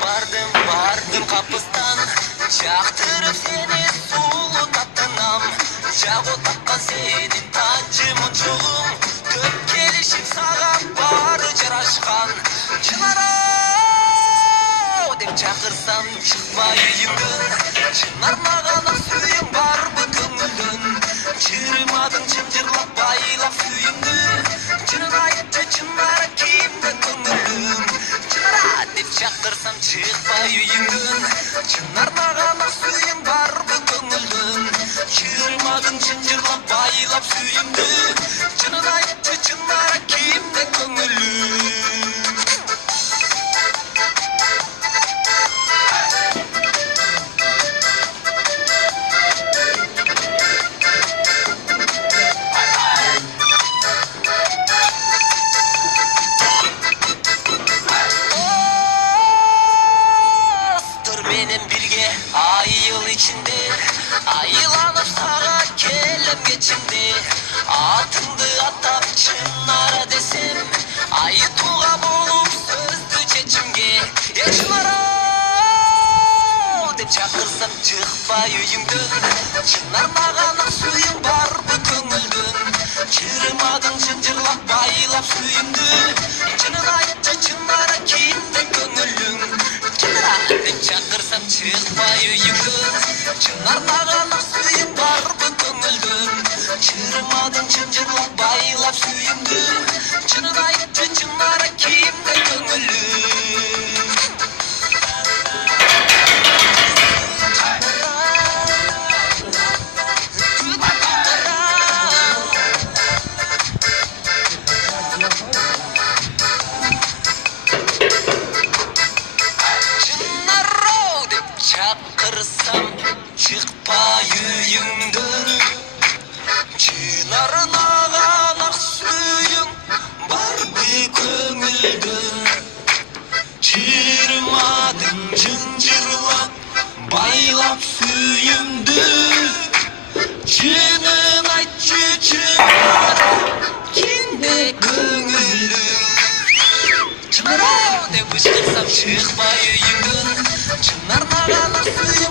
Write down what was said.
Vardım kapıstan, çaktırıp seni sulu tatınam. Jago takkan senin tacı munculum, dört gelişim sağa barı jaraşkan. Çınara dep çakırsam çıkma yüzümden, çınar mağana suyum var bu köngülden. Çırmadın çımcırlap baylap suyumdu, çının ayıpça çınara kimde köngülüm. Çınara dep çakırsam çıkma yüzümden, çınar mağana suyum var bu köngülden. Çırmadın çımcırlap baylap suyumdu, çının ayıpça çınara kimde köngülüm. Benim birge ay yıl içinde, ayılanıp sağa kelem geçimde. Atımdı atap çınara desem, ayı tuğa bolup sözdü çeçimge. Çınara dep çakırsam çıkma yüzümden, çınar mağana suyum var bu köngülden. Çırmadın çınçırlap baylap suyumdu, çının ayıpça çınara kimde köngülün. Çınara dep çakırsam çıkma yüzümden, çınar mağana suyum var bu köngülden. Çırmadın çınçırlap baylap suyumdu, çının ayıpça çınara kimde köngülün. Çakırsam çıkpa yüzümden, çınarın ağanak suyum var bir köngülden. Çırmadın cıncırlap baylap suyumdu, çının aytçı çınar kimde köngülüm. Çınara dep ışkırsam çıkma yüzümden, çınar mağana suyum